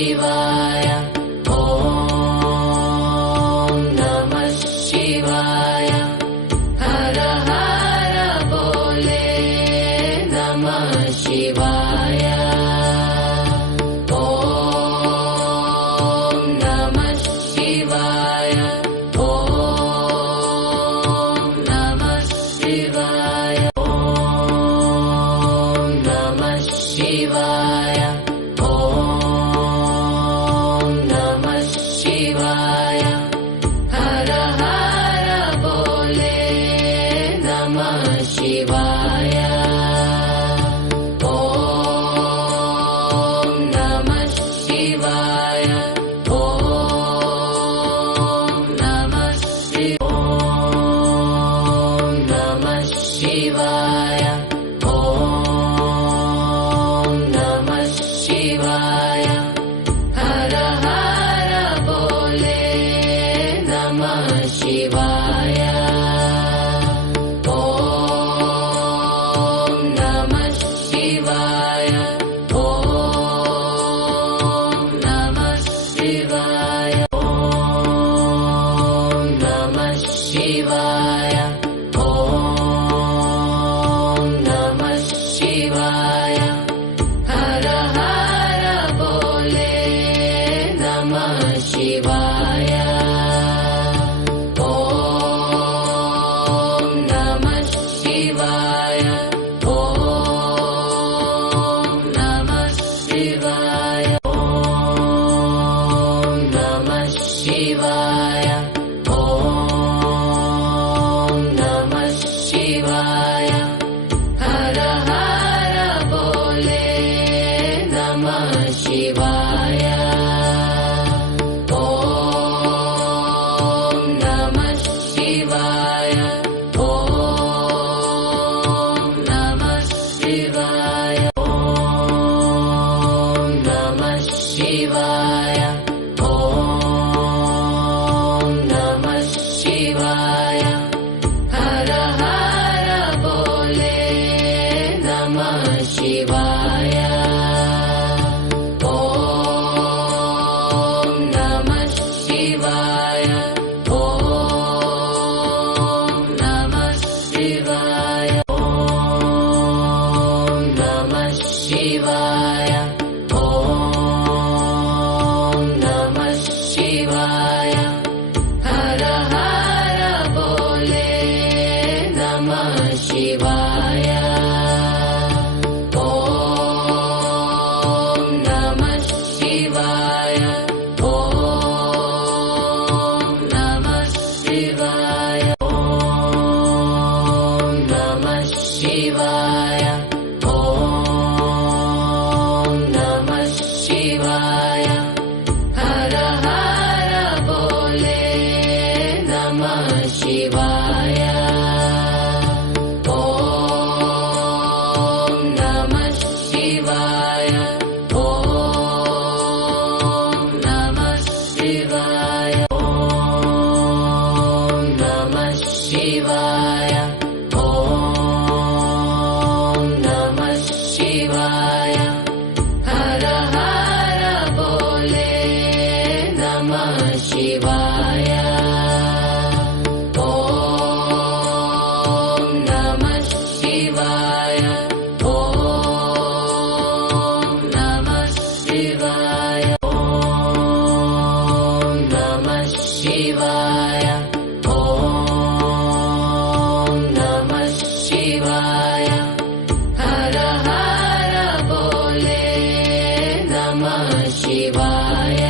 ಶಿವಾಯ. ಓಂ ನಮಃ ಶಿವಾಯ. ಹರ ಹರ ಬೋಲೆ ನಮಃ ಶಿವಾಯ. ಓಂ ನಮಃ ಶಿವಾಯ. ಓಂ ನಮಃ ಶಿವಾಯ. ಓಂ ನಮಃ ಶಿವಾಯ. ಓಂ ನಮಃ ಶಿವಾಯ. ಹರ ಹರ ಬೋಲೆ ನಮಃ ಶಿವಾಯ. ಓಂ ನಮಃ ಶಿವಾಯ. ಓಂ ನಮಃ ಶಿವಾಯ. ಓಂ ನಮಃ ಶಿವಾಯ. ಹರ ಹರ ಬೋಲೆ ನಮಃ ಶಿವಾಯ. ಓಂ ನಮಃ ಶಿವಾಯ. ಓಂ ನಮಃ ಶಿವಾಯ. ಓಂ ನಮಃ ಶಿವಾಯ. ಓಂ ನಮಃ ಶಿವಾಯ. ಹರ ಹರ ಬೋಲೆ ನಮಃ ಶಿವಾಯ. ಓಂ ನಮಃ ಶಿವಾಯ. ಓಂ ನಮಃ ಶಿವಾಯ. ಓಂ ನಮಃ ಶಿವಾಯ. ಓಂ ನಮಃ ಶಿವಾಯ. ಹರ ಹರ ಬೋಲೆ ನಮಃ ಶಿವಾಯ. ಓಂ ನಮಃ ಶಿವಾಯ. ಓಂ ನಮಃ ಶಿವಾಯ. ಓಂ ನಮಃ ಶಿವಾಯ. ಓಂ ನಮಃ ಶಿವಾಯ. ಹರ ಹರ ಬೋಲೆ ನಮಃ ಶಿವಾಯ. ಓಂ ನಮಃ ಶಿವಾಯ. ಓಂ ನಮಃ ಶಿವಾಯ. ಓಂ ನಮಃ ಶಿವಾಯ. ಓಂ ನಮಃ ಶಿವಾಯ. ಹರ ಹರ ಬೋಲೆ ನಮಃ ಶಿವಾಯ. ಓಂ ನಮಃ ಶಿವಾಯ. ಓಂ ನಮಃ ಶಿವಾಯ. ಓಂ ನಮಃ ಶಿವಾಯ. ಓಂ ನಮಃ ಶಿವಾಯ. ಹರ ಹರ ಬೋಲೆ ನಮಃ ಶಿವಾಯ. ಓಂ ನಮಃ ಶಿವಾಯ. ಓಂ ನಮಃ ಶಿವಾಯ. ಓಂ ನಮಃ ಶಿವಾಯ. ಓಂ ನಮಃ ಶಿವಾಯ. ಹರ ಹರ ಬೋಲೆ ನಮಃ ಶಿವಾಯ. ಓಂ ನಮಃ ಶಿವಾಯ. ಓಂ ನಮಃ ಶಿವಾಯ. ಓಂ ನಮಃ ಶಿವಾಯ. ಓಂ ನಮಃ ಶಿವಾಯ. ಹರ ಹರ ಬೋಲೆ ನಮಃ ಶಿವಾಯ.